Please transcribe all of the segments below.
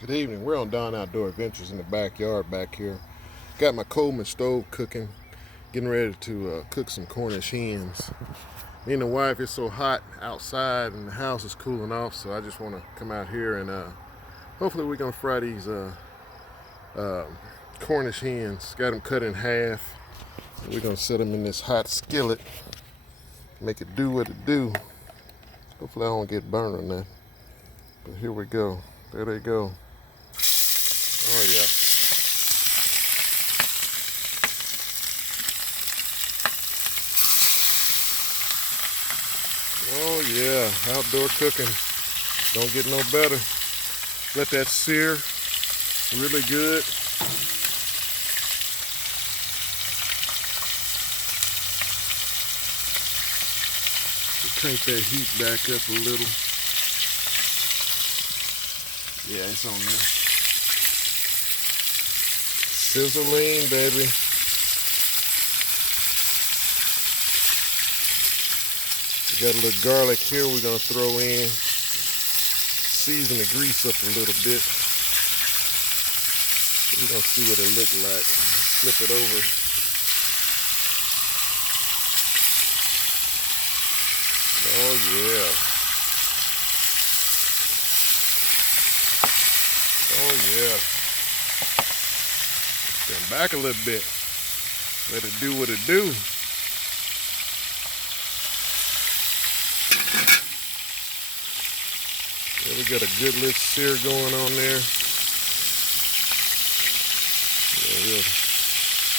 Good evening. We're on Dawn Outdoor Adventures in the backyard back here. Got my Coleman stove cooking, getting ready to cook some Cornish hens. Me and the wife, it's so hot outside and the house is cooling off, so I just want to come out here and hopefully we're going to fry these Cornish hens. Got them cut in half. We're going to set them in this hot skillet, make it do what it do. Hopefully I don't get burned on that. But here we go. There they go. Oh yeah. Oh yeah, outdoor cooking. Don't get no better. Let that sear really good. Crank that heat back up a little. Yeah, it's on there. Sizzling, baby. We got a little garlic here we're gonna throw in. Season the grease up a little bit. We're gonna see what it looks like. Flip it over. Oh yeah. Oh yeah. Stand back a little bit. Let it do what it do. Yeah, we got a good little sear going on there. Yeah,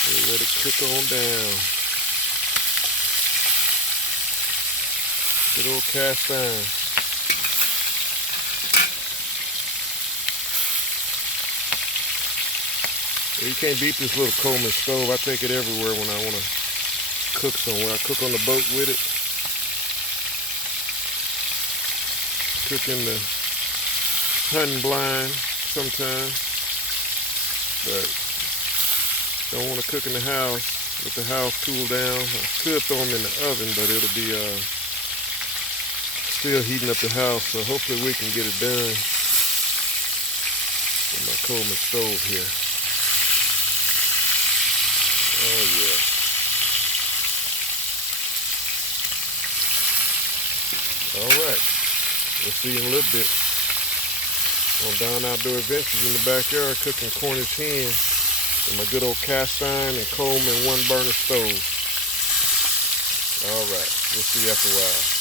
we'll let it cook on down. Good old cast iron. You can't beat this little Coleman stove. I take it everywhere when I want to cook somewhere. I cook on the boat with it. Cook in the hunting blind sometimes. But don't want to cook in the house. Let the house cool down. I could throw them in the oven, but it'll be still heating up the house. So hopefully we can get it done with my Coleman stove here. Oh yeah. Alright. We'll see you in a little bit. On Dawn Outdoor Adventures in the backyard, cooking Cornish hen with my good old cast iron and Coleman one burner stove. Alright. We'll see you after a while.